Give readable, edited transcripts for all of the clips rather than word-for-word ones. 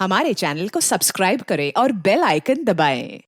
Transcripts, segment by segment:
हमारे चैनल को सब्सक्राइब करें और बेल आइकन दबाएं।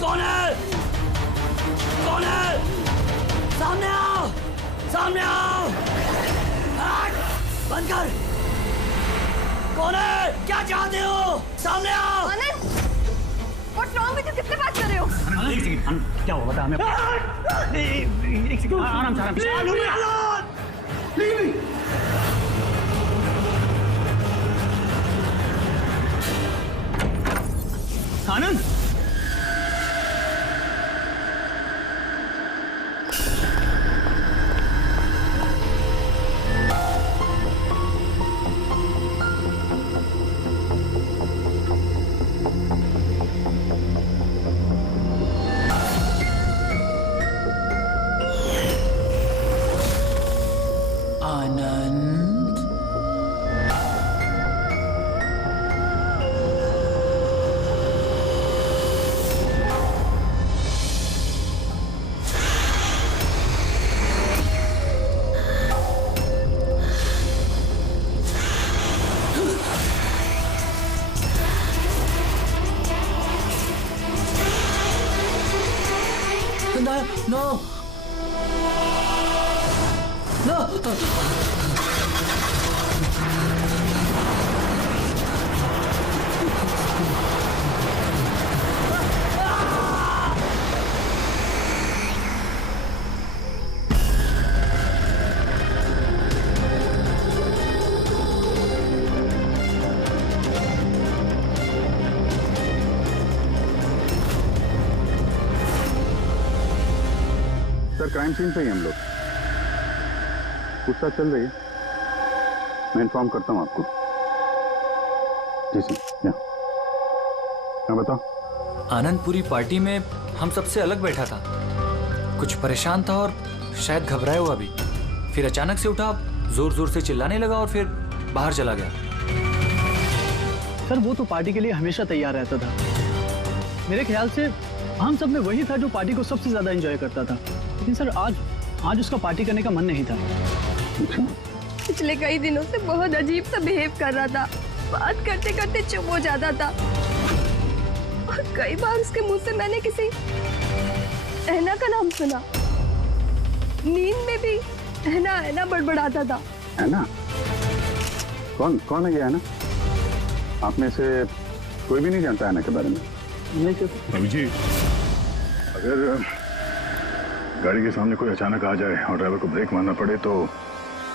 कौन है? कौन है? सामने आओ! सामने आओ! बंद कर! कौन है? क्या चाहते हो? सामने आओ! आनंद! What's wrong with you? किससे बात कर रहे हो? एक सेकंड, क्या हुआ बता हमें? एक सेकंड, आराम से, आनंद! आनंद no सर क्राइम सीन पे ही हम लोग पूछताछ चल रही है। मैं इन्फॉर्म करता हूँ आपको। जी सर। हाँ बताओ। आनंद पूरी पार्टी में हम सबसे अलग बैठा था, कुछ परेशान था और शायद घबराया हुआ भी। फिर अचानक से उठा, जोर जोर से चिल्लाने लगा और फिर बाहर चला गया। सर वो तो पार्टी के लिए हमेशा तैयार रहता था। मेरे ख्याल से हम सब में वही था जो पार्टी को सबसे ज्यादा एंजॉय करता था। लेकिन सर आज उसका पार्टी करने का मन नहीं था। पिछले कई दिनों से बहुत अजीब सा बिहेव कर रहा था। बात करते करते चुप हो जाता था और कई बार उसके मुंह से मैंने किसी ऐना का नाम सुना। नींद में भी ऐना ऐना बड़बड़ाता था। ऐना? कौन है ये ऐना? आप में से कोई भी नहीं जानता ऐना के बारे में? नहीं सर। रवि जी, अगर गाड़ी के सामने कोई अचानक आ जाए और ड्राइवर को ब्रेक मारना पड़े तो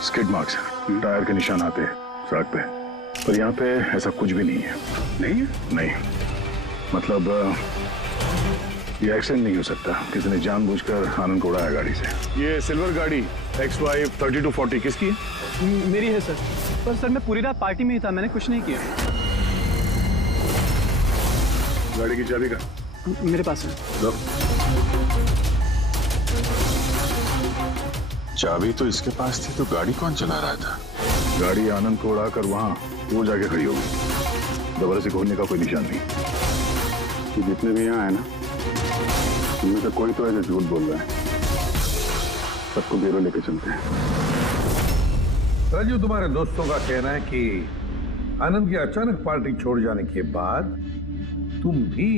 स्किड मार्क्स, टायर के निशान आते हैं सड़क पे, पर यहाँ पे ऐसा कुछ भी नहीं है। नहीं है? नहीं, मतलब ये एक्सीडेंट नहीं हो सकता। किसी ने जानबूझकर आनंद को उड़ाया गाड़ी से। ये सिल्वर गाड़ी XY 3240 किसकी है? मेरी है सर। पर सर मैं पूरी रात पार्टी में ही था, मैंने कुछ नहीं किया। गाड़ी की चाबी का मेरे पास है। चाबी तो इसके पास थी, तो गाड़ी कौन चला रहा था? गाड़ी आनंद को उड़ाकर वहां वो जाके खड़ी होगी। दोबारा से खोलने का कोई निशान नहीं। तो जितने भी यहाँ है ना, उनमें से कोई तो है जो झूठ बोल रहा है। सबको ब्यूरो लेके चलते हैं। राजू, तुम्हारे दोस्तों का कहना है कि आनंद की अचानक पार्टी छोड़ जाने के बाद तुम भी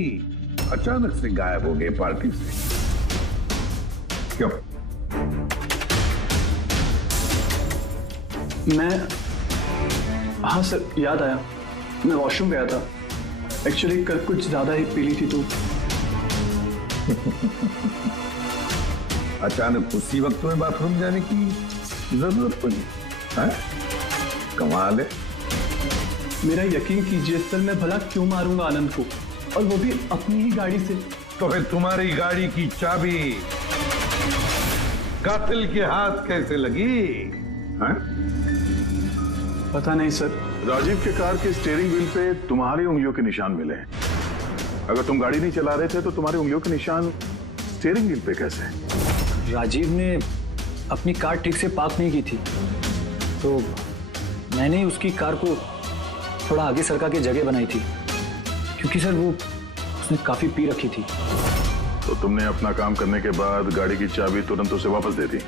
अचानक से गायब हो गए पार्टी से। क्यों? मैं हाँ सर, याद आया। मैं वॉशरूम गया था एक्चुअली कल कुछ ज्यादा ही पी ली थी तो अचानक उसी वक्त में बाथरूम जाने की जरूरत पड़ी है? कमाल है। मेरा यकीन कीजिए सर, मैं भला क्यों मारूंगा आनंद को, और वो भी अपनी ही गाड़ी से। तो फिर तुम्हारी गाड़ी की चाबी कातिल के हाथ कैसे लगी है? पता नहीं सर। राजीव के कार के स्टीयरिंग व्हील पे तुम्हारी उंगलियों के निशान मिले हैं। अगर तुम गाड़ी नहीं चला रहे थे तो तुम्हारी उंगलियों के निशान स्टीयरिंग व्हील पे कैसे? राजीव ने अपनी कार ठीक से पार्क नहीं की थी, तो मैंने उसकी कार को थोड़ा आगे सरका के जगह बनाई थी, क्योंकि सर वो उसने काफी पी रखी थी। तो तुमने अपना काम करने के बाद गाड़ी की चाबी तुरंत उसे वापस दे दी?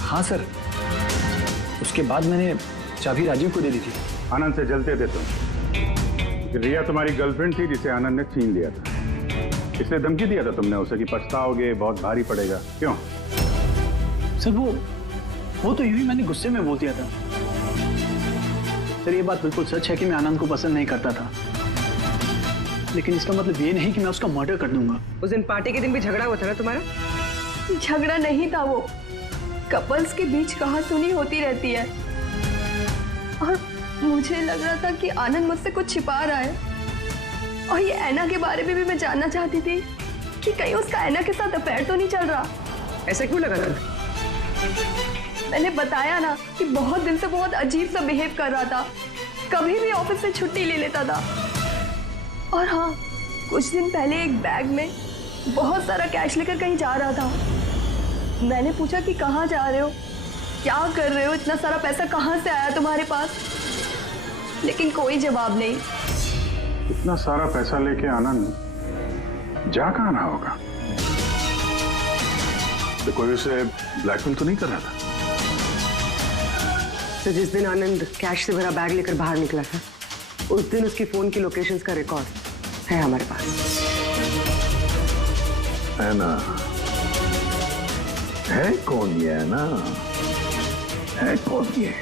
हाँ सर, उसके बाद मैंने चाबी राजीव को दे दी थी। आनंद से जलते थे तुम। रिया तुम्हारी गर्लफ्रेंड थी जिसे आनंद ने छीन लिया था, इसलिए धमकी दिया था तुमने उसे कि पछताओगे, बहुत भारी पड़ेगा। क्यों? सर वो तो यूं ही मैंने गुस्से में बोल दिया था। सर ये बात बिल्कुल सच है कि मैं आनंद को पसंद नहीं करता था, लेकिन इसका मतलब ये नहीं कि मैं उसका मर्डर कर दूंगा। उस दिन पार्टी के दिन भी झगड़ा हुआ था ना तुम्हारा? झगड़ा नहीं था, वो कपल्स के बीच कहासुनी होती रहती है, और मुझे लग रहा था कि आनंद मुझसे कुछ छिपा रहा है। और ये ऐना के बारे में भी मैं जानना चाहती थी कि कहीं उसका ऐना के साथ अफेयर तो नहीं चल रहा। ऐसा क्यों लगा था? मैंने बताया ना कि बहुत दिन से बहुत अजीब सा बिहेव कर रहा था, कभी भी ऑफिस से छुट्टी ले लेता था। और हाँ, कुछ दिन पहले एक बैग में बहुत सारा कैश लेकर कहीं जा रहा था। मैंने पूछा कि कहाँ जा रहे हो, क्या कर रहे हो, इतना सारा पैसा कहाँ से आया तुम्हारे पास? लेकिन कोई जवाब नहीं। इतना सारा पैसा लेके आनंद जा कहाँ रहा होगा? तो कोई उसे ब्लैकमेल तो नहीं कर रहा था? तो जिस दिन आनंद कैश से भरा बैग लेकर बाहर निकला था, उस दिन उसकी फोन की लोकेशंस का रिकॉर्ड है हमारे पास। है ना? है कौन ये? है ना? है कौन ये?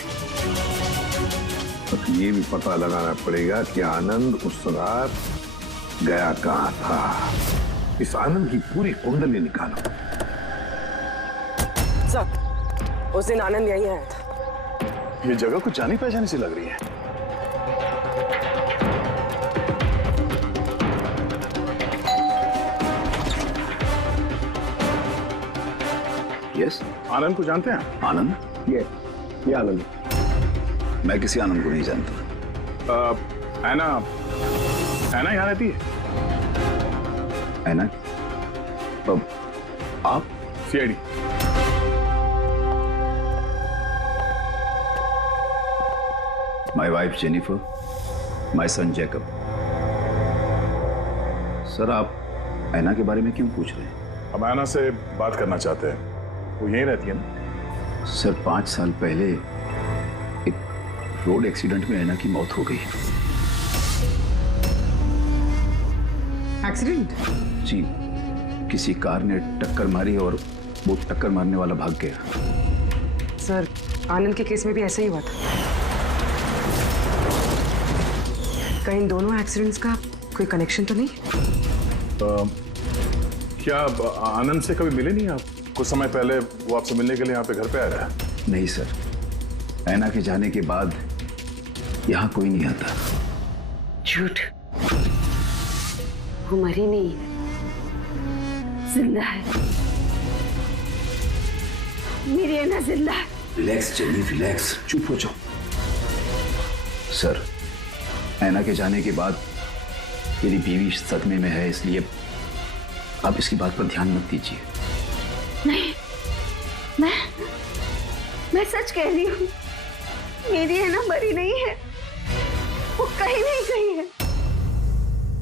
तो ये भी पता लगाना पड़ेगा कि आनंद उस रात गया कहाँ था। इस आनंद की पूरी कुंडली निकालो। सर, उस दिन आनंद यहीं आया था। ये जगह कुछ जानी पहचानी सी लग रही है। यस, आनंद को जानते हैं? आनंद? ये आनंद। मैं किसी आनंद को नहीं जानता। ऐना यहाँ रहती है? है ना? अब आप? CID. My wife Jennifer, my son Jacob. Sir आप ऐना के बारे में क्यों पूछ रहे हैं? हम ऐना से बात करना चाहते हैं। वो यहीं रहती है ना? सर 5 साल पहले एक रोड एक्सीडेंट में ऐना की मौत हो गई। एक्सीडेंट? जी, किसी कार ने टक्कर मारी और वो टक्कर मारने वाला भाग गया। सर, आनंद के केस में भी ऐसा ही हुआ था। कहीं इन दोनों एक्सीडेंट्स का कोई कनेक्शन तो नहीं? क्या आनंद से कभी मिले नहीं आप? कुछ समय पहले वो आपसे मिलने के लिए यहाँ पे घर पे आ रहा है। नहीं सर, ऐना के जाने के बाद यहाँ कोई नहीं आता। झूठ, वो मरी नहीं, जिंदा है। मेरी ऐना जिंदा है। रिलैक्स जेनी, रिलैक्स, चुप हो जाओ। सर, ऐना के जाने के बाद मेरी बीवी सदमे में है, इसलिए आप इसकी बात पर ध्यान मत दीजिए। नहीं, मैं सच कह रही हूँ, मेरी ऐना मरी नहीं है, वो कहीं नहीं गई है।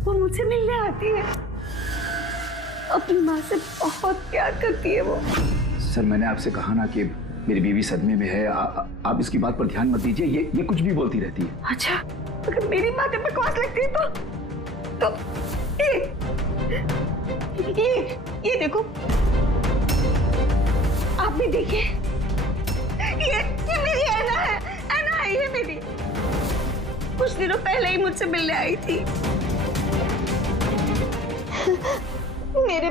वो मुझसे मिलने आती है, अपनी माँ से बहुत प्यार करती है वो। सर मैंने आपसे कहा ना कि मेरी बीवी सदमे में है, आप इसकी बात पर ध्यान मत दीजिए। ये कुछ भी बोलती रहती है। अच्छा, अगर मेरी बातें बकवास लगती है तो ये देखो, आप भी देखिए, ये मेरी ऐना है, ऐना है ये मेरी। कुछ दिनों पहले ही मुझसे मिलने आई थी। मेरे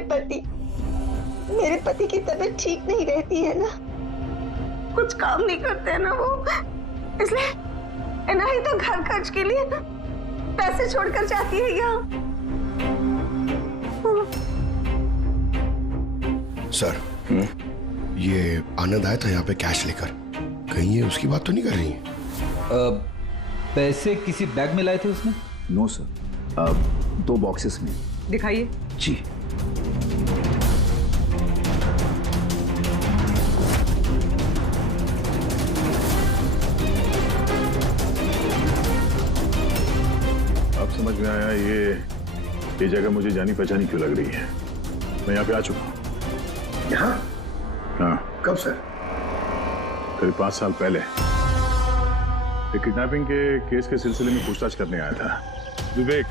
पति की तबीयत ठीक नहीं रहती है ना, कुछ काम नहीं करते हैं ना वो, इसलिए इना ही तो घर खर्च के लिए पैसे छोड़कर जाती है यहाँ। सर, ये आनंद आया था यहाँ पे कैश लेकर, कहीं ये उसकी बात तो नहीं कर रही है? पैसे किसी बैग में लाए थे उसने? नो सर, 2 बॉक्सेस में। दिखाइए। जी। अब समझ में आया ये जगह मुझे जानी पहचानी क्यों लग रही है। मैं यहाँ पे आ चुका हूँ। यहाँ? हाँ। कब सर? करीब 5 साल पहले एक किडनैपिंग के केस के सिलसिले में पूछताछ करने आया था। विवेक,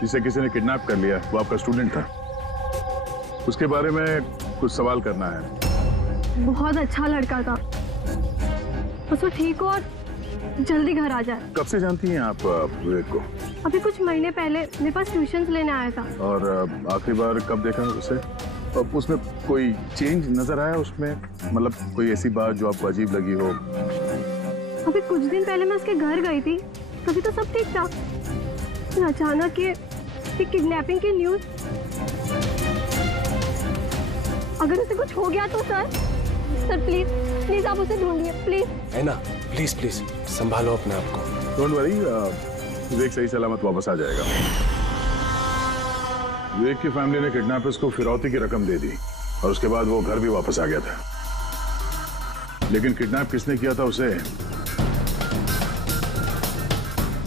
जिसे किसी ने किडनैप कर लिया, वो आपका स्टूडेंट था। उसके बारे में कुछ सवाल करना है। बहुत अच्छा लड़का था, बस वो ठीक हो और जल्दी घर आ जाए। कब से जानती हैं आप विवेक को? अभी कुछ महीने पहले मेरे पास ट्यूशंस लेने आया था। और आखिरी बार कब देखा उसे? उसमें कोई चेंज नजर आया उसमें? मतलब कोई ऐसी बात जो आपको अजीब लगी हो? अभी कुछ दिन पहले मैं उसके घर गई थी, तभी तो सब ठीक था। फिर अचानक ये किडनैपिंग की न्यूज। अगर उसे कुछ हो गया तो सर प्लीज आप उसे ढूंढिए प्लीज। है ना, प्लीज संभालो अपने आप को। डोंट वरी, विवेक सही सलामत वापस आ जाएगा। विवेक की फैमिली ने किडनैपर्स को फिरौती की रकम दे दी और उसके बाद वो घर भी वापस आ गया था। लेकिन किडनैप किसने किया था उसे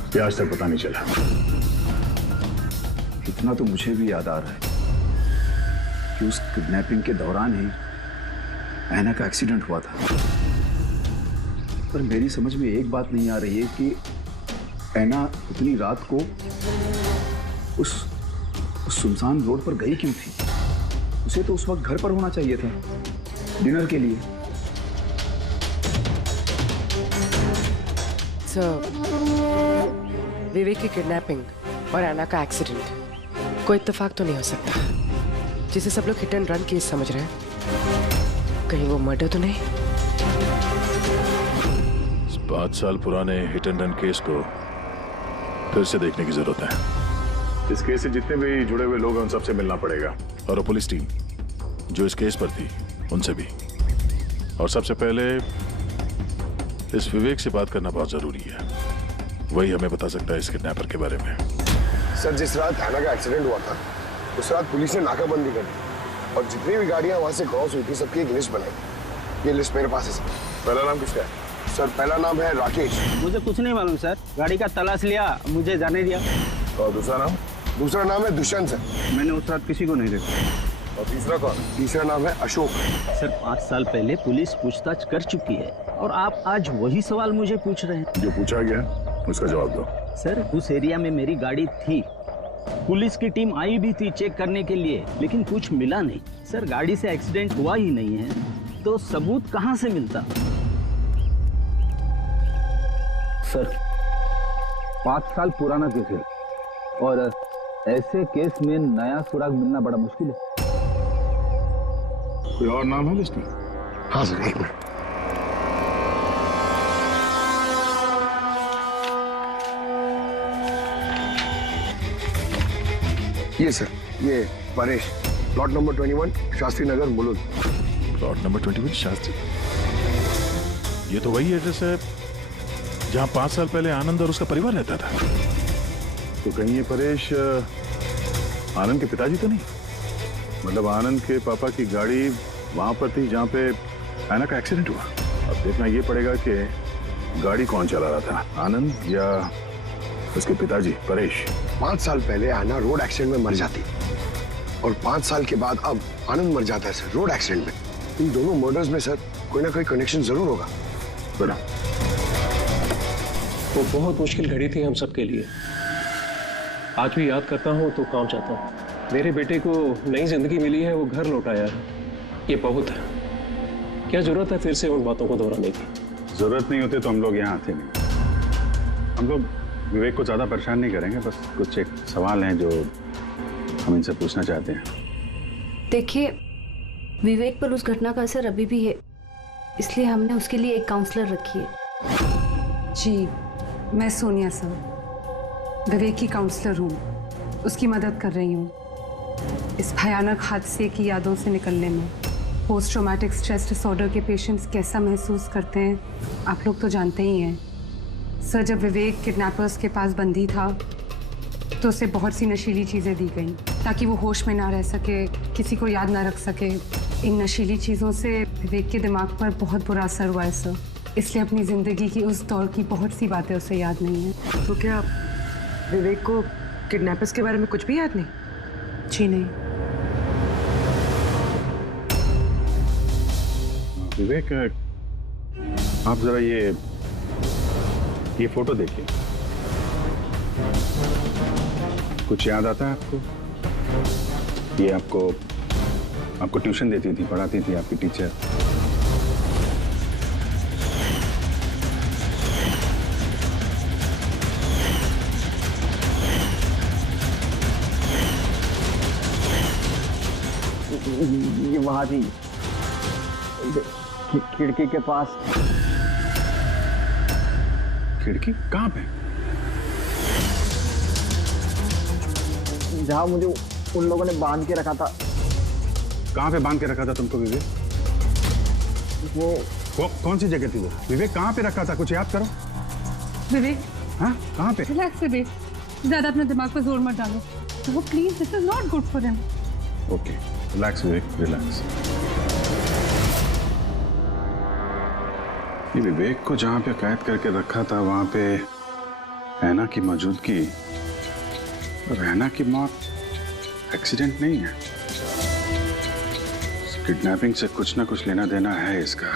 ये आज तक पता नहीं चला। इतना तो मुझे भी याद आ रहा है कि उस किडनैपिंग के दौरान ही ऐना का एक्सीडेंट हुआ था। पर मेरी समझ में एक बात नहीं आ रही है कि ऐना उतनी रात को उस सुनसान रोड पर गई क्यों थी? उसे तो उस वक्त घर पर होना चाहिए था डिनर के लिए। विवेक की किडनैपिंग और ऐना का एक्सीडेंट कोई इत्तेफाक तो नहीं हो सकता, जिसे सब लोग हिट एंड रन केस समझ रहे हैं। कहीं वो मर्डर तो नहीं? 5 साल पुराने हिट एंड रन केस को फिर से देखने की जरूरत है। इस केस से जितने भी जुड़े हुए लोग हैं उन सबसे मिलना पड़ेगा, और वो पुलिस टीम जो इस केस पर थी उनसे भी। और सबसे पहले इस विवेक से बात करना बहुत जरूरी है। वही हमें बता सकता है इस किडनैपर के बारे में। सर, जिस रात ऐना का एक्सीडेंट हुआ था उस रात पुलिस ने नाकाबंदी कर दी और जितनी भी गाड़ियां वहां से क्रॉस हुई थी सबकी एक लिस्ट बनाई। ये लिस्ट मेरे पास है सर। पहला नाम किसका है? सर, पहला नाम है राकेश। मुझे कुछ नहीं मालूम सर, गाड़ी का तलाश लिया, मुझे जाने दिया। और दूसरा नाम? दूसरा नाम है दुष्यंत सर। मैंने उस रात किसी को नहीं देखा। और तीसरा कौन? तीसरा नाम है अशोक। सर, 5 साल पहले पुलिस पूछताछ कर चुकी है और आप आज वही सवाल मुझे पूछ रहे हैं। जो पूछा गया उसका जवाब दो। सर, उस एरिया में मेरी गाड़ी थी, पुलिस की टीम आई भी थी चेक करने के लिए, लेकिन कुछ मिला नहीं। सर, गाड़ी से एक्सीडेंट हुआ ही नहीं है तो सबूत कहां से मिलता? सर, 5 साल पुराना केस है और ऐसे केस में नया सुराग मिलना बड़ा मुश्किल है। कोई और नाम है लिस्ट में? हाँ सर, एक मिनट। ये सर, ये Paresh, plot number 21 Shastri Nagar Mulund. Plot number 21 Shastri. ये तो वही एड्रेस है जहां 5 साल पहले आनंद और उसका परिवार रहता था। तो कहीं ये परेश आनंद के पिताजी तो नहीं? मतलब आनंद के पापा की गाड़ी वहां पर थी जहां पे ऐना का एक्सीडेंट हुआ। अब देखना ये पड़ेगा कि गाड़ी कौन चला रहा था, आनंद या उसके पिताजी परेश। 5 साल पहले ऐना रोड एक्सीडेंट में मर जाती और 5 साल के बाद अब आनंद मर जाता है सर रोड एक्सीडेंट में। इन दोनों मर्डर्स में सर कोई ना कोई कनेक्शन जरूर होगा। बोला वो बहुत मुश्किल घड़ी थी हम सबके लिए। आज भी याद करता हूँ तो कांप जाता हूँ। मेरे बेटे को नई जिंदगी मिली है, वो घर लौटाया है, ये बहुत है। क्या जरूरत है फिर से उन बातों को दोहराने की? जरूरत नहीं होती तो हम लोग यहाँ आते नहीं। हम लोग विवेक को ज्यादा परेशान नहीं करेंगे, बस कुछ एक सवाल हैं जो हम इनसे पूछना चाहते हैं। देखिए, विवेक पर उस घटना का असर अभी भी है, इसलिए हमने उसके लिए एक काउंसलर रखी है। जी, मैं सोनिया सर, विवेक की काउंसलर हूँ, उसकी मदद कर रही हूँ इस भयानक हादसे की यादों से निकलने में। पोस्ट ट्रॉमेटिक स्ट्रेस डिसऑर्डर के पेशेंट्स कैसा महसूस करते हैं आप लोग तो जानते ही हैं। सर, जब विवेक किडनैपर्स के पास बंदी था तो उसे बहुत सी नशीली चीज़ें दी गई ताकि वो होश में ना रह सके, किसी को याद ना रख सके। इन नशीली चीज़ों से विवेक के दिमाग पर बहुत बुरा असर हुआ है सर, इसलिए अपनी ज़िंदगी की उस दौर की बहुत सी बातें उसे याद नहीं है। तो क्या विवेक को किडनैपर्स के बारे में कुछ भी याद नहीं? जी नहीं। विवेक, आप जरा ये फोटो देखिए, कुछ याद आता है आपको? ये आपको ट्यूशन देती थी, पढ़ाती थी आपकी टीचर। ये वहां थी, खिड़की के पास। खिड़की कहाँ पे? जहाँ मुझे उन लोगों ने बांध के रखा था। कहाँ पे बांध के रखा था तुमको विवेक? वो कौन सी जगह थी वो? विवेक कहाँ पे रखा था, कुछ याद करो। विवेक, हाँ कहाँ पे? रिलैक्स विवेक, ज्यादा अपने दिमाग पर जोर मत डालो। वो please, this is not good for him. Okay, relax Vivek, relax. ये विवेक को जहाँ पे कैद करके रखा था वहां पे रैना की मौजूदगी, रैना की मौत एक्सीडेंट नहीं है। किडनैपिंग से कुछ ना कुछ लेना देना है इसका।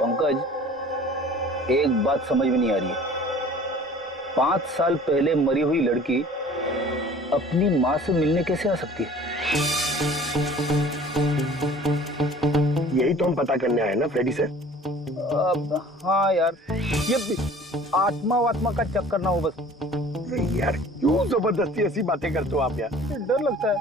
पंकज, एक बात समझ में नहीं आ रही है। 5 साल पहले मरी हुई लड़की अपनी माँ से मिलने कैसे आ सकती है? यही तो हम पता करने आए ना फ्रेडी से। हाँ यार, ये आत्मा का चक्कर ना हो बस। यार क्यों जबरदस्ती ऐसी बातें करते हो आप यार? डर लगता है।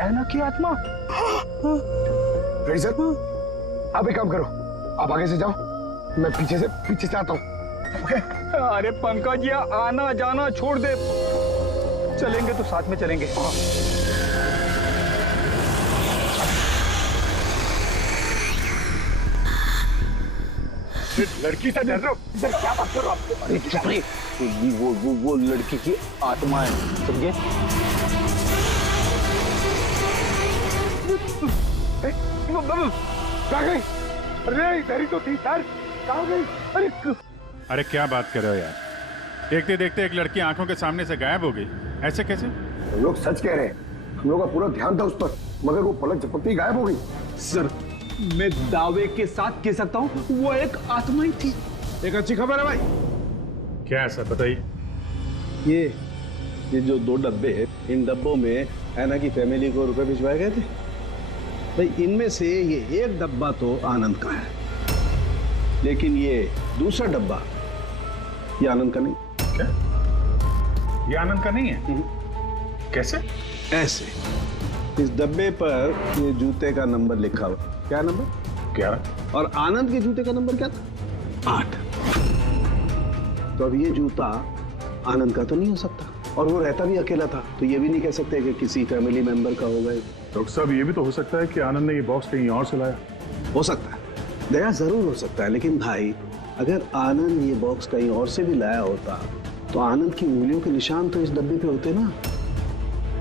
ऐना की आत्मा। फ्रेडी सर, आप एक काम करो, आप आगे से जाओ, मैं पीछे से आता हूँ। अरे पंकज, ये आना जाना छोड़ दे, चलेंगे तो साथ में चलेंगे। लड़की से डर रहे हो? सर क्या बात कर रहे हो आप? अरे चुप रही, वो लड़की की आत्मा है, समझे? कहाँ गई? अरे इधर ही तो थी सर, कहाँ गई? अरे क्या बात कर रहे हो यार? देखते देखते एक लड़की आंखों के सामने से गायब हो गई, ऐसे कैसे? हम लोग सच कह रहे हैं, हम लोगों का पूरा ध्यान था उस पर, मगर वो पलक झपकते ही गायब हो गई। सर, मैं दावे के साथ कह सकता हूँ वो एक आत्मा ही थी। एक अच्छी खबर है भाई। क्या है सर, बताइए। ये जो 2 डब्बे हैं, इन डब्बों में ऐना की फैमिली को रुपए भिजवाए गए थे भाई। इनमें से ये एक डब्बा तो आनंद का है, लेकिन ये दूसरा डब्बा ये आनंद का नहीं। क्या? ये आनंद का नहीं है? कैसे? ऐसे, इस डब्बे पर ये जूते का नंबर लिखा हुआ। क्या नंबर? 11। और आनंद के जूते का नंबर क्या था? 8। तो अब ये जूता आनंद का तो नहीं हो सकता, और वो रहता भी अकेला था, तो ये भी नहीं कह सकते कि किसी फैमिली मेंबर का होगा। डॉक्टर साहब, ये भी तो हो सकता है कि आनंद ने ये बॉक्स कहीं और से लाया। हो सकता है, दया जरूर हो सकता है, लेकिन भाई अगर आनंद ये बॉक्स कहीं और से भी लाया होता तो आनंद की उंगलियों के निशान तो इस डब्बे पे होते ना।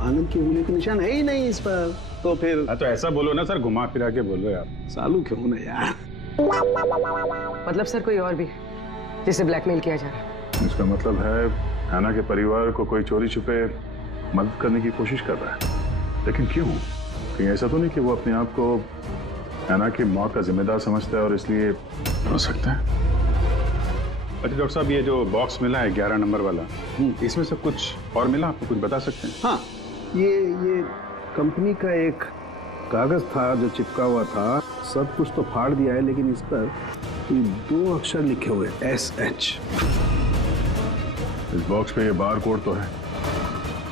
आनंद की उंगलियों के निशान है ही नहीं इस पर, तो फिर तो ऐसा बोलो ना सर, घुमा फिरा के बोलो यार। सालू क्यों ना यार। मतलब सर कोई और भी जिसे ब्लैकमेल किया जा रहा है? इसका मतलब है हैना के परिवार को कोई चोरी छुपे मदद करने की कोशिश कर रहा है, लेकिन क्यों? कहीं ऐसा तो नहीं कि वो अपने आप को हैना की मौत का जिम्मेदार समझता है और इसलिए? हो सकता है। अच्छा डॉक्टर साहब, ये जो बॉक्स मिला है 11 नंबर वाला, इसमें से कुछ और मिला? आपको कुछ बता सकते हैं? हाँ, ये कंपनी का एक कागज था जो चिपका हुआ था। सब कुछ तो फाड़ दिया है, लेकिन इस पर 2 अक्षर लिखे हुए SH। इस बॉक्स पे ये बार कोड तो है,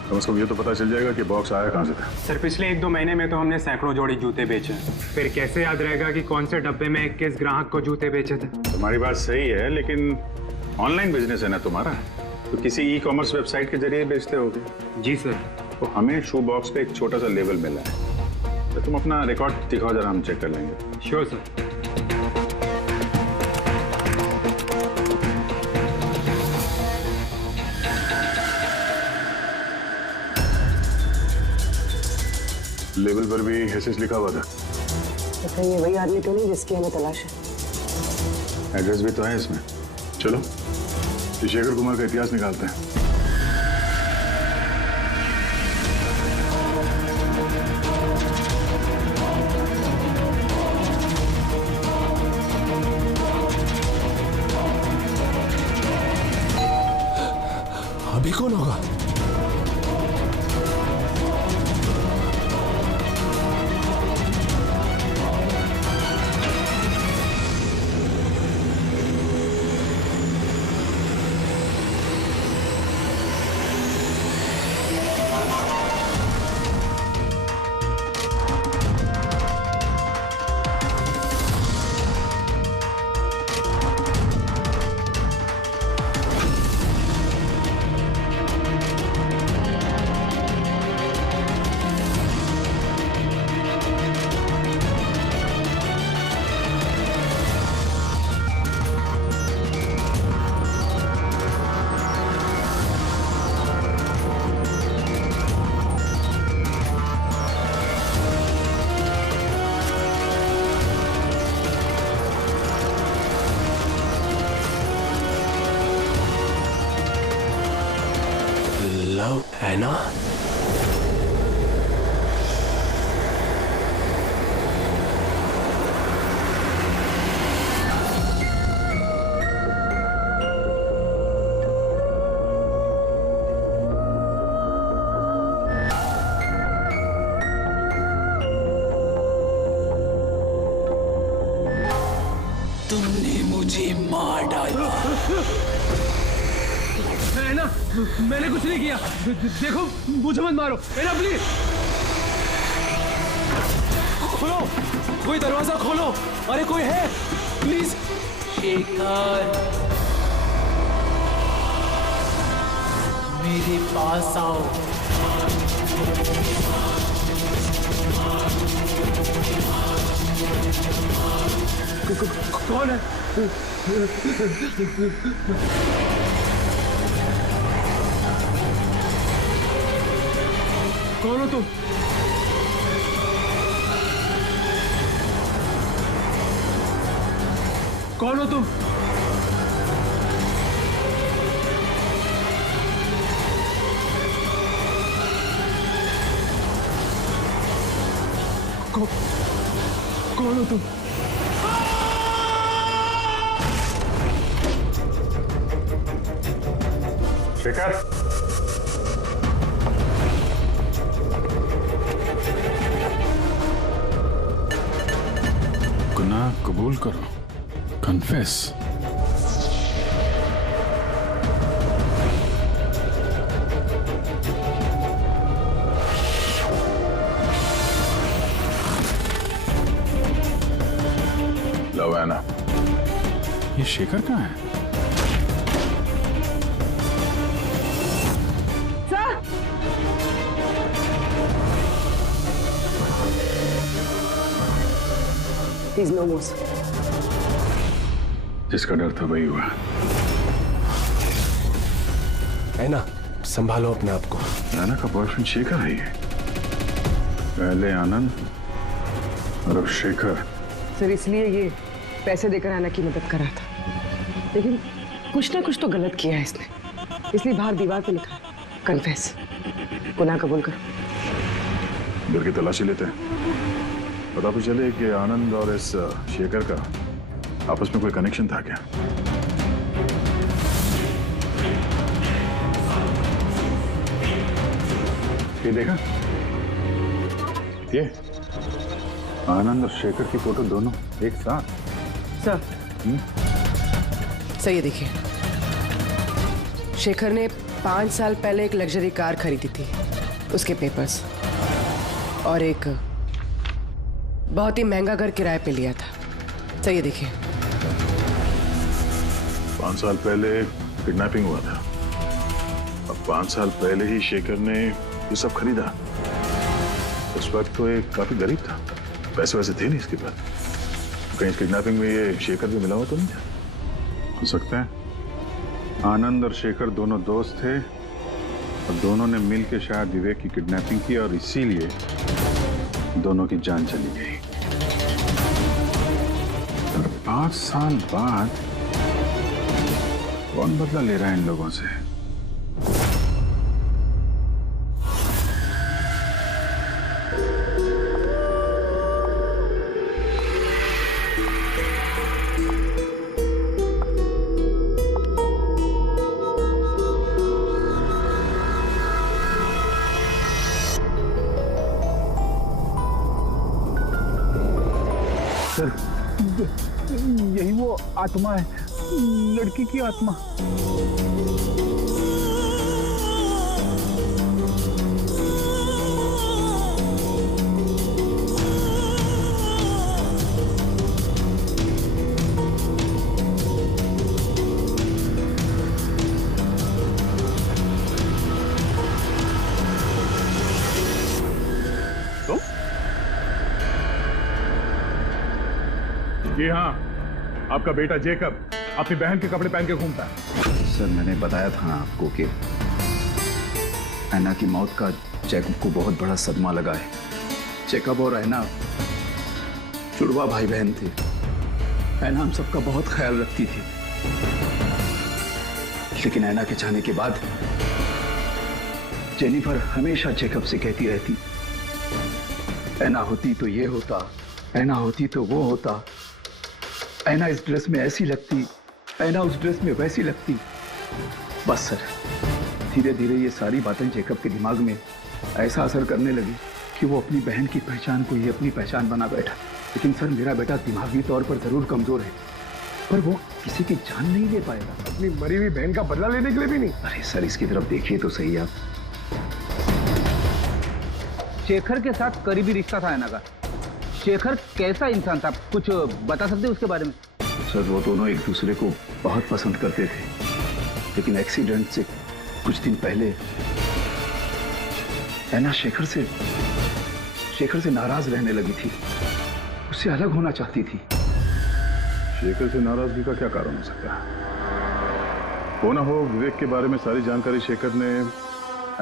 कम से कम ये तो पता चल जाएगा कि बॉक्स आया कहाँ से था। सर पिछले 1-2 महीने में तो हमने सैकड़ों जोड़ी जूते बेचे, फिर कैसे याद रहेगा कि कौन से डब्बे में किस ग्राहक को जूते बेचे थे? तुम्हारी बात सही है, लेकिन ऑनलाइन बिजनेस है ना तुम्हारा, तो किसी ई-कॉमर्स वेबसाइट के जरिए बेचते होगे। जी सर। तो हमें शू बॉक्स पे एक छोटा सा लेबल मिला है, तो तुम अपना रिकॉर्ड दिखाओ जरा, हम चेक कर लेंगे। Sure sir. लेबल पर भी SS लिखा हुआ था। तो कहीं ये वही आदमी तो नहीं जिसकी हमें तलाश है? एड्रेस भी तो है इसमें। चलो शेखर कुमार का इतिहास निकालते हैं। अभी कौन होगा? लव है ना? तुमने मुझे मार डाला। है ना, मैंने कुछ नहीं किया। देखो मुझे मत मारो, है ना प्लीज। खोलो, कोई दरवाजा खोलो। अरे कोई है प्लीज। शेखर, मेरे पास आओ। कौन है? कौन हो तुम? कौन हो तुम? कौन हो तुम? शेखर, गुनाह कबूल करो, कन्फेस। लो एना, ये शेखर कहाँ है? He's no more, sir. जिसका डर था वही हुआ। है ना, संभालो अपने आप को। ऐना का बॉयफ्रेंड शेखर है ये। पहले आनंद और अब शेखर। सर इसलिए ये पैसे देकर ऐना की मदद कर रहा था, लेकिन कुछ ना कुछ तो गलत किया है इसने, इसलिए बाहर दीवार पे लिखा कन्फेस, गुनाह कबूल करो। घर की तलाशी लेते हैं, पता तो चले कि आनंद और इस शेखर का आपस में कोई कनेक्शन था क्या। ये देखा, ये आनंद और शेखर की फोटो दोनों एक साथ। सर सर ये देखिए, शेखर ने 5 साल पहले एक लग्जरी कार खरीदी थी, उसके पेपर्स, और एक बहुत ही महंगा घर किराए पे लिया था। सर ये देखिए, 5 साल पहले किडनैपिंग हुआ था, अब 5 साल पहले ही शेखर ने ये सब खरीदा। उस वक्त तो ये काफी गरीब था, पैसे वैसे थे नहीं इसके पास। कहीं किडनैपिंग में ये शेखर भी मिला हुआ तो नहीं था? हो सकता है आनंद और शेखर दोनों दोस्त थे और दोनों ने मिलकर शायद विवेक की किडनैपिंग की और इसीलिए दोनों की जान चली गई। और 5 साल बाद कौन बदला ले रहा है इन लोगों से? सर यही वो आत्मा है, लड़की की आत्मा। जी हाँ, आपका बेटा जेकब अपनी बहन के कपड़े पहन के घूमता है। सर मैंने बताया था ना आपको कि ऐना की मौत का जैकब को बहुत बड़ा सदमा लगा है। जैकब और ऐना जुड़वा भाई बहन थे। ऐना हम सबका बहुत ख्याल रखती थी, लेकिन ऐना के जाने के बाद जेनिफर हमेशा जैकब से कहती रहती, ऐना होती तो ये होता, ऐना होती तो वो होता, ऐना इस ड्रेस में ऐसी लगती, ऐना उस ड्रेस में वैसी लगती। बस सर, धीरे धीरे ये सारी बातें जैकब के दिमाग में ऐसा असर करने लगी कि वो अपनी बहन की पहचान को ही अपनी पहचान बना बैठा। लेकिन सर मेरा बेटा दिमागी तौर पर जरूर कमजोर है, पर वो किसी की जान नहीं ले पाएगा। अपनी मरी हुई बहन का बदला लेने के लिए भी नहीं। अरे सर इसकी तरफ देखिए तो सही आप। शेखर के साथ करीबी रिश्ता था ऐना का। शेखर कैसा इंसान था, कुछ बता सकते उसके बारे में? सर वो दोनों एक दूसरे को बहुत पसंद करते थे, लेकिन एक्सीडेंट से कुछ दिन पहले ऐना शेखर से नाराज रहने लगी थी, उससे अलग होना चाहती थी। शेखर से नाराजगी का क्या कारण हो सकता है? हो ना हो विवेक के बारे में सारी जानकारी शेखर ने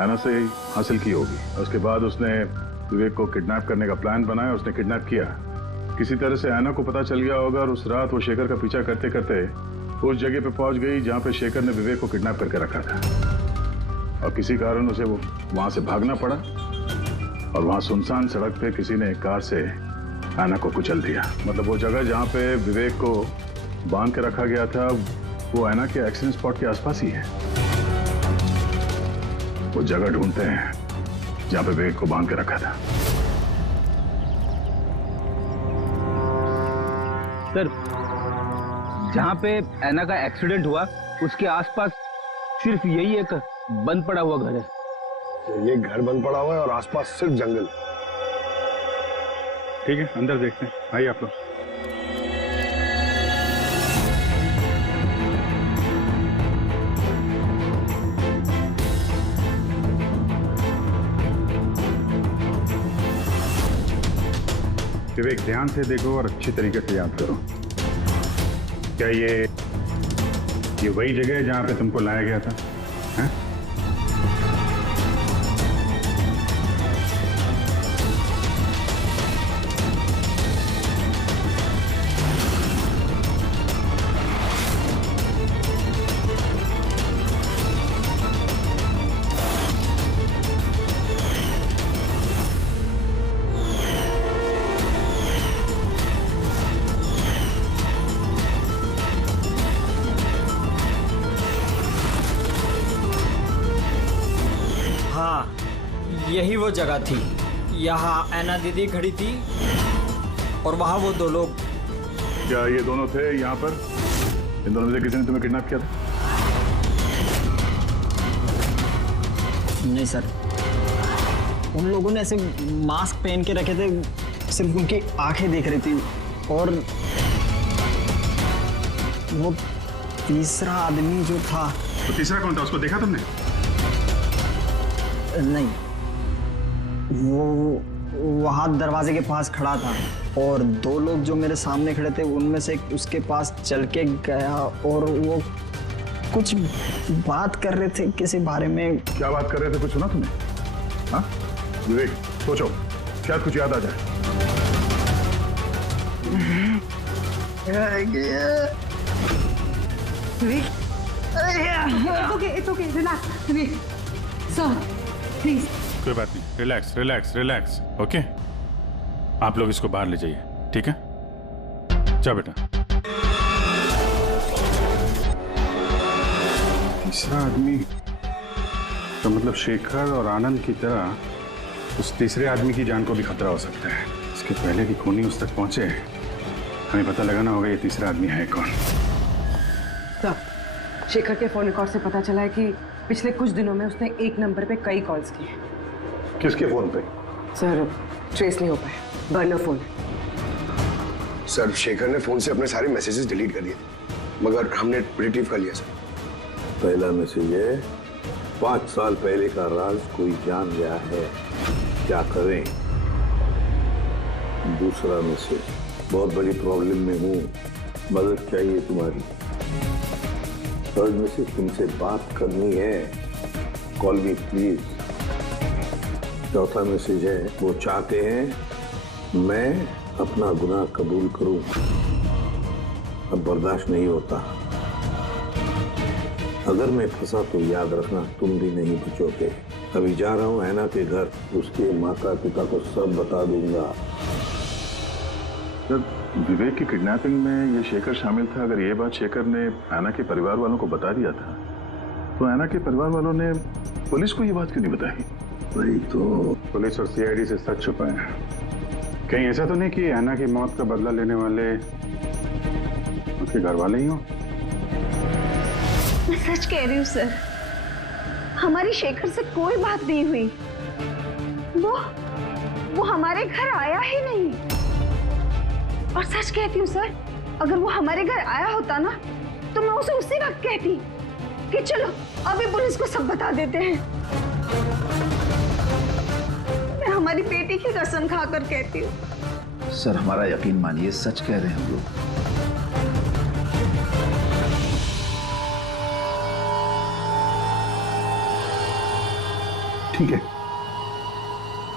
ऐना से हासिल की होगी। उसके बाद उसने विवेक को किडनैप करने का प्लान बनाया, उसने किडनैप किया। किसी तरह से ऐना को पता चल गया होगा और उस रात वो शेखर का पीछा करते करते उस जगह पे पहुंच गई जहां पे शेखर ने विवेक को किडनैप करके रखा था, और किसी कारण उसे वो वहां से भागना पड़ा और वहां सुनसान सड़क पे किसी ने एक कार से ऐना को कुचल दिया। मतलब वो जगह जहां पे विवेक को बांध के रखा गया था वो ऐना के एक्सीडेंट स्पॉट के आसपास ही है। वो जगह ढूंढते हैं जहां पे विवेक को बांध के रखा था। सर जहां पे ऐना का एक्सीडेंट हुआ उसके आसपास सिर्फ यही एक बंद पड़ा हुआ घर है। ये घर बंद पड़ा हुआ है और आसपास सिर्फ जंगल। ठीक है, अंदर देखते हैं। आइए आप लोग। विवेक ध्यान से देखो और अच्छी तरीके से याद करो। क्या ये वही जगह है जहां पे तुमको लाया गया था? हैं? यही वो जगह थी। यहाँ ऐना दीदी खड़ी थी और वहाँ वो दो लोग। क्या ये दोनों थे यहाँ पर? इन दोनों में से किसी ने तुम्हें किडनैप किया था? नहीं सर, उन लोगों ने ऐसे मास्क पहन के रखे थे, सिर्फ उनकी आंखें देख रही थी। और वो तीसरा आदमी जो था। तो तीसरा कौन था? उसको देखा तुमने? नहीं, वो वहाँ दरवाजे के पास खड़ा था और दो लोग जो मेरे सामने खड़े थे उनमें से उसके पास चल के गया और वो कुछ बात कर रहे थे किसी बारे में। क्या बात कर रहे थे? कुछ सुना तुमने? हाँ विवेक, सोचो, शायद कुछ याद आ जाए। It's okay, relax. Sir, please. कोई बात नहीं, रिलैक्स रिलैक्स रिलैक्स। ओके, आप लोग इसको बाहर ले जाइए, ठीक है? जाओ बेटा। तीसरा आदमी तो मतलब शेखर और आनंद की तरह उस तीसरे आदमी की जान को भी खतरा हो सकता है। इसके पहले कि खूनी उस तक पहुंचे, हमें पता लगाना होगा ये तीसरा आदमी है कौन। सर, शेखर के फोन रिकॉर्ड से पता चला है कि पिछले कुछ दिनों में उसने एक नंबर पे कई कॉल्स किए। किसके फोन पे? सर, ट्रेस नहीं हो पाया, बर्नर फोन है। सर, शेखर ने फोन से अपने सारे मैसेजेस डिलीट कर दिए थे, मगर हमने रिट्रीव कर लिया सर। पहला मैसेज है, 5 साल पहले का राज कोई जान गया है, क्या करें। दूसरा मैसेज, बहुत बड़ी प्रॉब्लम में हूँ, मदद चाहिए तुम्हारी। थर्ड मैसेज, तुमसे बात करनी है, कॉल मी प्लीज। चौथा मैसेज है, वो चाहते हैं मैं अपना गुनाह कबूल करूं, अब बर्दाश्त नहीं होता। अगर मैं फंसा तो याद रखना तुम भी नहीं बचोगे। अभी जा रहा हूं ऐना के घर, उसके माता पिता को सब बता दूंगा। जब विवेक की किडनैपिंग में ये शेखर शामिल था, अगर ये बात शेखर ने ऐना के परिवार वालों को बता दिया था, तो ऐना के परिवार वालों ने पुलिस को ये बात क्यों नहीं बताई? वही तो, पुलिस और सीआईडी से सच छुपाए हैं। कहीं ऐसा तो नहीं कि ऐना की मौत का बदला लेने वाले उसके घर वाले ही हो? मैं सच कह रही हूँ सर, हमारी शेखर से कोई बात नहीं हुई। वो हमारे घर आया ही नहीं। और सच कहती हूँ सर, अगर वो हमारे घर आया होता ना, तो मैं उसे उसी वक्त कहती कि चलो अभी पुलिस को सब बता देते हैं। मैं हमारी बेटी की कसम खाकर कहती हूँ। सर, हमारा यकीन मानिए, सच कह रहे हैं हम लोग। ठीक है,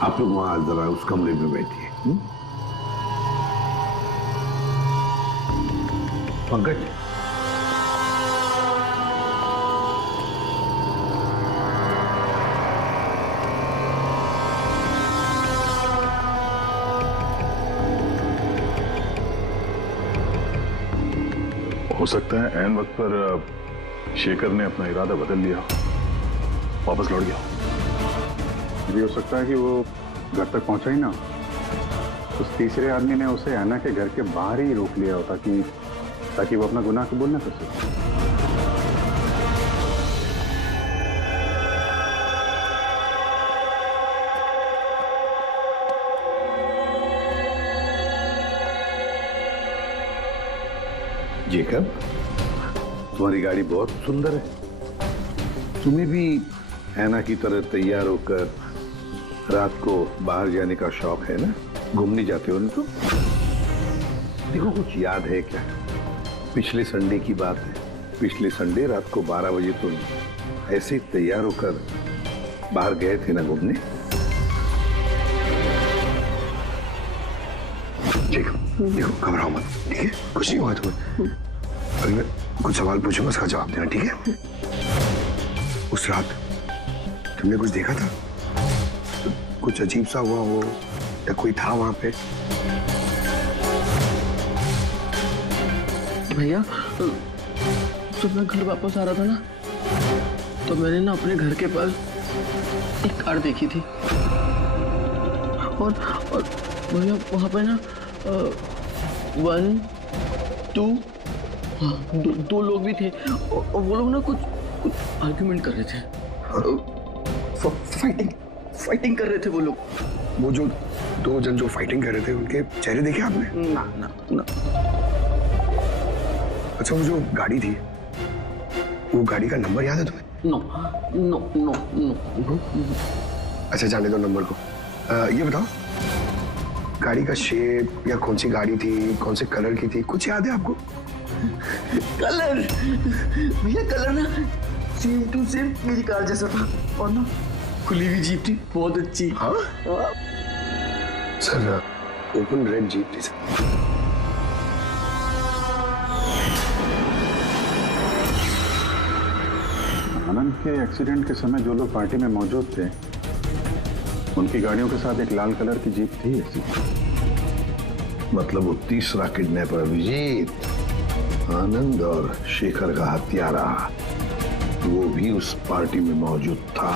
आप लोग वहां जरा उस कमरे में बैठिए। पंकज, हो सकता है ऐन वक्त पर शेखर ने अपना इरादा बदल लिया, वापस लौट गया। भी हो सकता है कि वो घर तक पहुंचा ही ना, उस तीसरे आदमी ने उसे ऐना के घर के बाहर ही रोक लिया हो ताकि वो अपना गुनाह कबूल न कर सके। जेकब, तुम्हारी गाड़ी बहुत सुंदर है। तुम्हें भी ऐना की तरह तैयार होकर रात को बाहर जाने का शौक है ना? घूमने जाते हो ना तो? देखो कुछ याद है क्या? पिछले संडे की बात है। पिछले संडे रात को 12 बजे तुम ऐसे ही तैयार होकर बाहर गए थे ना घूमने? ठीक, देखो घबराओ मत, ठीक है? कुछ नहीं हुआ तुम्हें। अगर मैं कुछ सवाल पूछूंगा उसका जवाब देना, ठीक है? उस रात तुमने कुछ देखा था? कुछ अजीब सा हुआ हो या कोई था वहां पे? भैया जब मैं घर वापस आ रहा था ना तो मैंने ना अपने घर के पास एक कार देखी थी और भैया वहां पे ना 1 2 हाँ दो लोग भी थे और वो लोग ना कुछ आर्ग्यूमेंट कर रहे थे, फाइटिंग कर रहे थे वो लोग। वो जो 2 जन जो फाइटिंग कर रहे थे उनके चेहरे देखे आपने? ना ना ना। अच्छा वो जो गाड़ी थी वो गाड़ी का नंबर याद है तुम्हें? No no no no. अच्छा जाने दो नंबर को। ये बताओ गाड़ी का शेप या कौन सी गाड़ी थी, कौन से कलर की थी, कुछ याद है आपको? कलर भैया कलर ना सेम टू सेम मेरी कार जैसा था और ना खुली हुई जीप थी, बहुत अच्छी। हाँ? सर ओपन रेड जीप थी सर। आनंद के एक्सीडेंट के समय जो लोग पार्टी में मौजूद थे उनकी गाड़ियों के साथ एक लाल कलर की जीप थी ऐसी। मतलब वो तीसरा किडनैपर अभिजीत, आनंद और शेखर का हत्यारा, वो भी उस पार्टी में मौजूद था।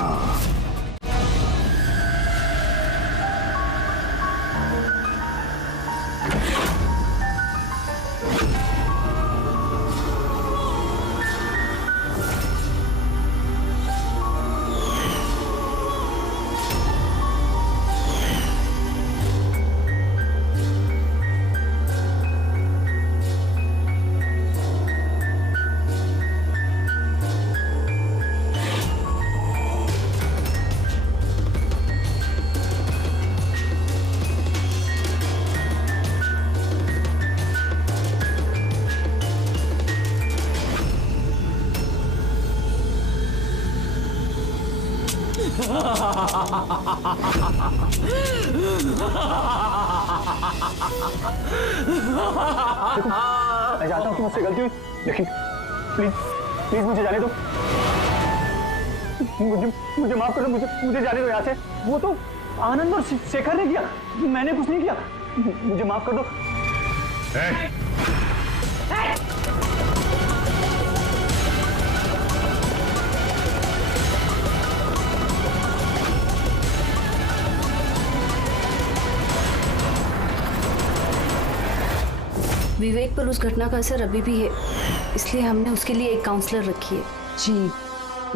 देखो, मैं जानता हूँ कि मुझसे गलती हुई, लेकिन प्लीज मुझे जाने दो। मुझे माफ कर दो, मुझे जाने दो यहाँ से। वो तो आनंद और शेखर ने किया, मैंने कुछ नहीं किया। मुझे माफ कर दो। विवेक पर उस घटना का असर अभी भी है, इसलिए हमने उसके लिए एक काउंसलर रखी है। जी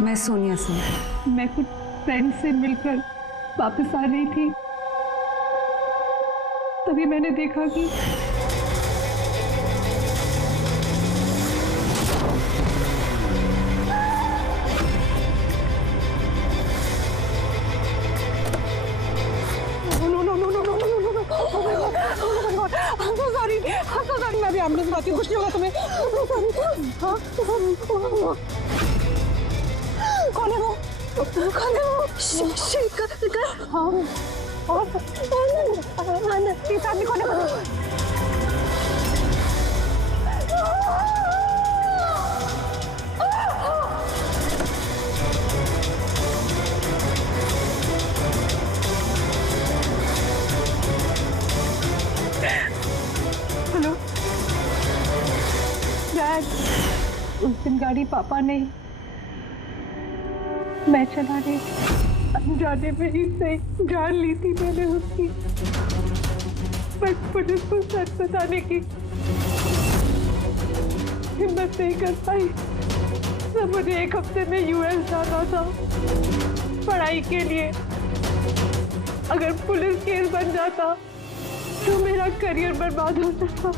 मैं सोनिया सिंह। मैं कुछ फ्रेंड से मिलकर वापस आ रही थी, तभी मैंने देखा कि मैं भी एम्बुलेंस बुलाती हूँ, कुछ नहीं होगा तुम्हें। कौन है वो? कौन है वो? शेखर। हाँ इस आदमी कौन है? हेलो डैड, उस दिन गाड़ी पापा ने, मैं चला रही अनजाने में ही से जान ली थी मैंने उसकी, बट पुलिस को सच बताने की हिम्मत नहीं कर पाई। सब मुझे 1 हफ्ते में यूएस जाना था पढ़ाई के लिए। अगर पुलिस केस बन जाता तो मेरा करियर बर्बाद हो सकता।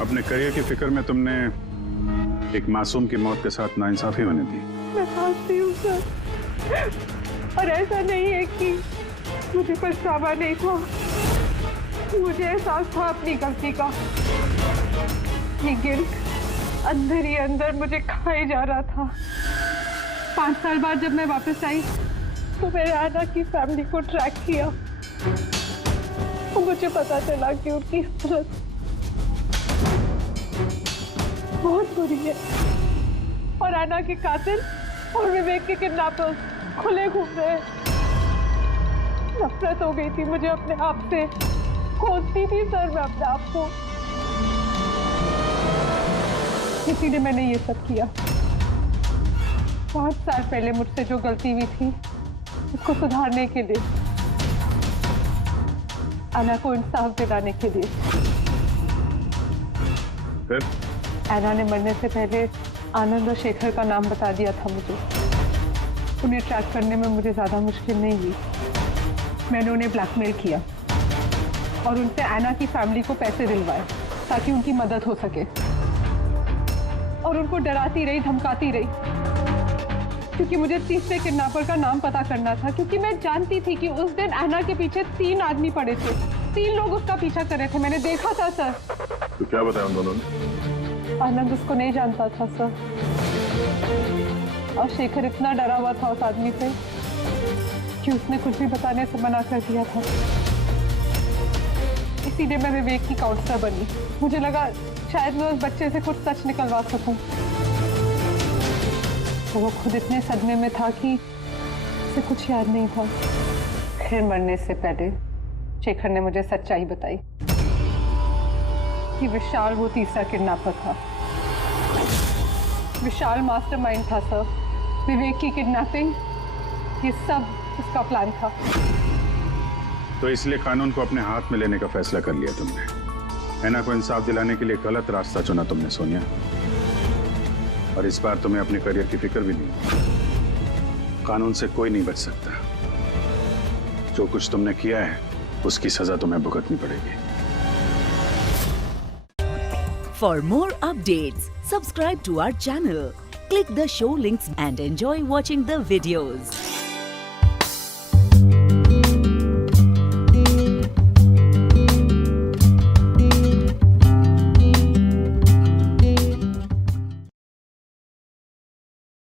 अपने करियर की फिक्र में तुमने एक मासूम की मौत के साथ नाइंसाफी होने दी। मैं समझती हूँ सर, और ऐसा नहीं है कि मुझे पछतावा नहीं था, मुझे एहसास था अपनी गलती का। ये गिल्ट अंदर ही अंदर मुझे खाए जा रहा था। 5 साल बाद जब मैं वापस आई तो मैंने आना की फैमिली को ट्रैक किया। तो मुझे पता चला कि उनकी हालत बहुत बुरी है और आना के कातिल और विवेक के किडनैपर्स खुले घूम रहे हैं। नफरत हो गई थी मुझे अपने आप से, खोजती थी सर मैं अपने आप को, इसीलिए मैंने ये सब किया। 5 साल पहले मुझसे जो गलती हुई थी उसको सुधारने के लिए, आना को इंसाफ दिलाने के लिए। फिर? आना ने मरने से पहले आनंद और शेखर का नाम बता दिया था मुझे। उन्हें ट्रैक करने में मुझे ज्यादा मुश्किल नहीं हुई। मैंने उन्हें ब्लैकमेल किया और उनसे आना की फैमिली को पैसे दिलवाए ताकि उनकी मदद हो सके, और उनको डराती रही, धमकाती रही, क्योंकि मुझे तीसरे किडनैपर का नाम पता करना था। क्योंकि मैं जानती थी कि उस दिन आना के पीछे 3 आदमी पड़े थे, 3 लोग उसका पीछा कर रहे थे। मैंने देखा था सर। तो क्या बताया उन दोनों ने? आनंद उसको नहीं जानता था सर, और शेखर इतना डरा हुआ था उस आदमी से कि उसने कुछ भी बताने से मना कर दिया था। इसीलिए मैं विवेक की काउंसलर बनी। मुझे लगा शायद मैं उस बच्चे से कुछ सच निकलवा सकूं। तो वो खुद इतने सदमे में था कि उसे कुछ याद नहीं था। फिर मरने से पहले शेखर ने मुझे सच्चाई बताई कि विशाल वो तीसरा किडनैपर था। विशाल मास्टरमाइंड था सर। विवेक की किडनैपिंग, ये सब उसका प्लान था। तो इसलिए कानून को अपने हाथ में लेने का फैसला कर लिया तुमने। ऐना को इंसाफ दिलाने के लिए गलत रास्ता चुना तुमने सोनिया, और इस बार तुम्हें अपने करियर की फिक्र भी नहीं। कानून से कोई नहीं बच सकता। जो कुछ तुमने किया है उसकी सजा तुम्हें भुगतनी पड़ेगी। For more updates, subscribe to our channel, click the show links and enjoy watching the videos.